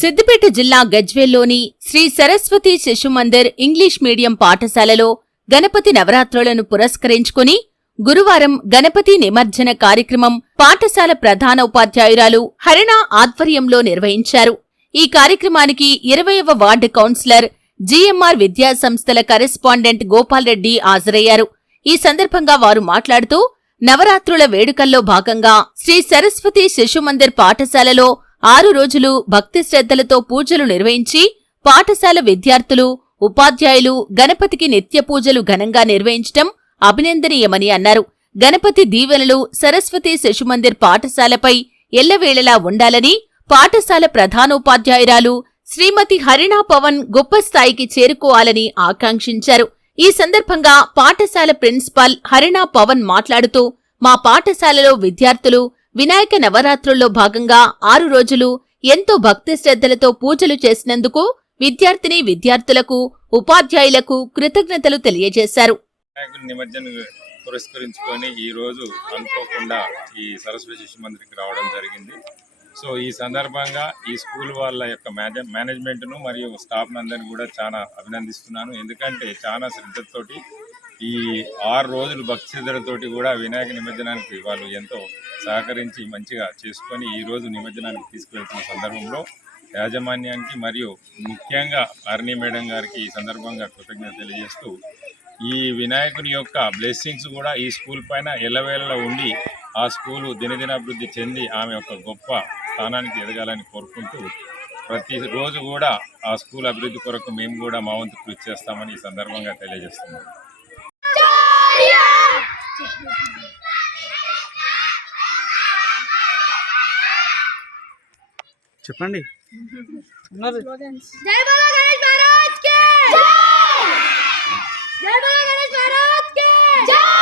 సిద్దిపేట జిల్లా గజ్వేల్లోని శ్రీ సరస్వతి శిశు Mandir English medium పాఠశాలలో గణపతి నవరాత్రులను పురస్కరించుకుని గురువారం గణపతి నిమజ్జన కార్యక్రమం పాఠశాల ప్రధాన ఉపాధ్యాయురాలు హరిణ ఆధ్వర్యంలో నిర్వహించారు. ఈ కార్యక్రమానికి 20వ వార్డు కౌన్సిలర్ జిఎంఆర్ విద్యా సంస్థల కరెస్పాండెంట్ గోపాల్ రెడ్డి హాజరయ్యారు. ఈ సందర్భంగా వారు మాట్లాడుతూ నవరాత్రుల వేడుకల్లో భాగంగా శ్రీ సరస్వతి శిశు మందిర్ పాఠశాలలో 6 రోజులు భక్తి శ్రద్ధలతో పూజలు నిర్వహించి పాఠశాల విద్యార్థులు, ఉపాధ్యాయులు గణపతికి నిత్య పూజలు ఘనంగా నిర్వహించటం అభినందనీయమని అన్నారు. గణపతి దీవెనలు సరస్వతి శిశుమందిర్ పాఠశాలపై ఎల్లవేళలా ఉండాలని పాఠశాల ప్రధానోపాధ్యాయురాలు శ్రీమతి హరిణా పవన్ గొప్ప స్థాయికి చేరుకోవాలని ఆకాంక్షించారు. ఈ సందర్భంగా పాఠశాల ప్రిన్సిపాల్ హరిణా పవన్ మాట్లాడుతూ మా పాఠశాలలో విద్యార్థులు వినాయక నవరాత్రుల్లో భాగంగా 6 రోజులు ఎంతో భక్తి శ్రద్ధలతో పూజలు చేసినందుకు విద్యార్థులకు, ఉపాధ్యాయులకు కృతజ్ఞతలు తెలియజేశారు. పురస్కరించుకొని ఈ రోజు అనుకోకుండా ఈ సరస్వతి శిశు మందిరికి రావడం జరిగింది. సో ఈ సందర్భంగా ఈ స్కూల్ వాళ్ళ యొక్క మేనేజ్మెంట్ను మరియు స్టాఫ్ అందరినీ కూడా చాలా అభినందిస్తున్నాను. ఎందుకంటే చాలా శ్రద్ధతోటి ఈ 6 రోజులు భక్తి శ్రద్ధలతోటి కూడా వినాయక నిమజ్జనానికి వాళ్ళు ఎంతో సహకరించి మంచిగా చేసుకొని ఈ రోజు నిమజ్జనానికి తీసుకువెళ్తున్న సందర్భంలో యాజమాన్యానికి మరియు ముఖ్యంగా అర్ని మేడం గారికి ఈ సందర్భంగా కృతజ్ఞత తెలియజేస్తూ ఈ వినాయకుని యొక్క బ్లెస్సింగ్స్ కూడా ఈ స్కూల్ పైన ఎల్లవేళలా ఉండి ఆ స్కూలు దినదినాభివృద్ధి చెంది ఆమె యొక్క గొప్ప స్థానానికి ఎదగాలని కోరుకుంటూ ప్రతిరోజు కూడా ఆ స్కూల్ అభివృద్ధి కొరకు మేము కూడా మా వంతు కృషి చేస్తామని ఈ సందర్భంగా తెలియజేస్తున్నాం. చెప్పండి. जय बोलो गणेश महाराज के जय, जय बोलो गणेश महाराज के जय।